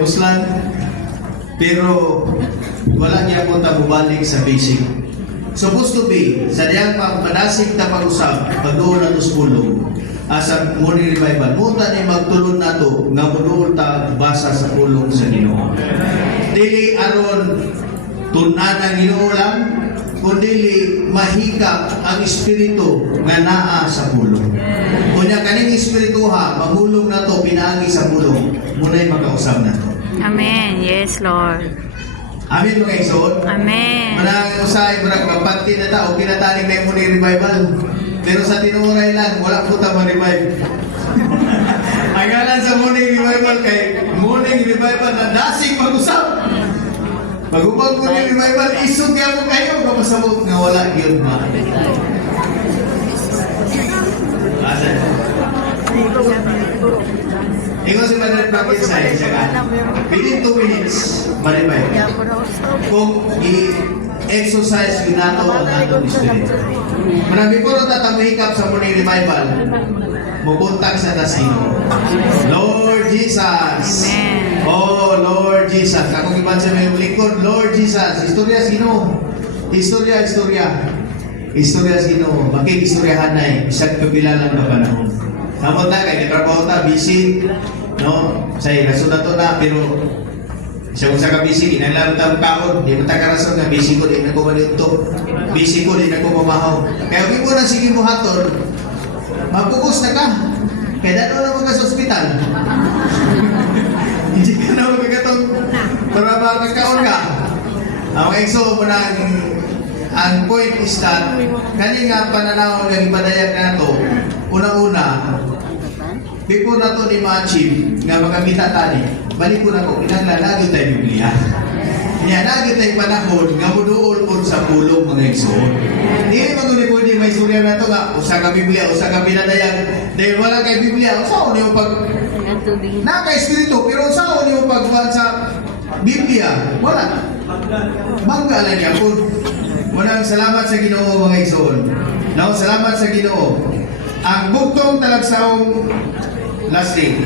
Uslan, pero wala niya po tabubalik sa basic. Supposed to be, sa diyang pagmanasig na pag-usap, pagdoon na tuspulong, asa morning revival, muta ni magtulod na to, nga mudoon ta basa sa pulong sa Ginoo. Dili aron tunan ang Ginoo lang, kundi mahika ang espiritu nga naa sa pulong. Kunya kaning espiritu ha, magulong na to, pinaagi sa pulong, muna'y makausap na to. Amen. Yes, Lord. Amin mga igsoon. Amen. Manang usay, manang mapanti na tao, pinatanig na yung muni revival. Pero sa tinuray lang, wala po ta ma-revive. Ang ngalan sa morning revival kay morning revival na dasing mag-usap. Pag-upag morning revival, isog niya mo kayo, kapasabot nga wala yun ma. Ingo si Madre Prophet sa within 2 minutes, ma-revive. Kung i-exercise yun nato ang atong espiritu. Marami po rin tatamihikap sa morning revival, mubuntag sa tasino. Lord Jesus. Amen. Oh, Lord Jesus. Akong iban sa mayong lingkod, Lord Jesus. Istorya sino? Istorya. Istorya sino? Makikistoryahan na eh. Isang kabilalang na panahon. Samot na, kaya katrabaho ta, busy. No? Say, nasunod to na, pero siya kung sa ka-busy, inalam tang kaon, di mo takarason nga, busy ko, di na ko malinto. Busy ko, di na ko mamahaw. Kaya huwag mo na sige mo haton, mapukos na ka. Kaya dano na mo ka sa ospital. Hindi ka na magkagatong para nagkaon ka. Ang mga igso mo na ang point is that kani nga pananaw ng ipadayag na ito, unang-una, before na ito ni ma-achieve nga magamita tani, balik ko na ko, kinaglalagyo tayo Biblia. Nalagyo tayo panahon nga muduol po sa pulong mga igsoon. Hindi maguli pwede may surya na ito nga, usa ka Biblia, usa ka pinadayag, dahil wala kay Biblia, usa ko niyo pag naka-espiritu, pero usa ko niyo pagkuhan sa Biblia, wala. Bangga lang niya po. Munang salamat sa Ginoo mga igsoon. No, salamat sa Ginoo. Ang buktong talagsaong last day,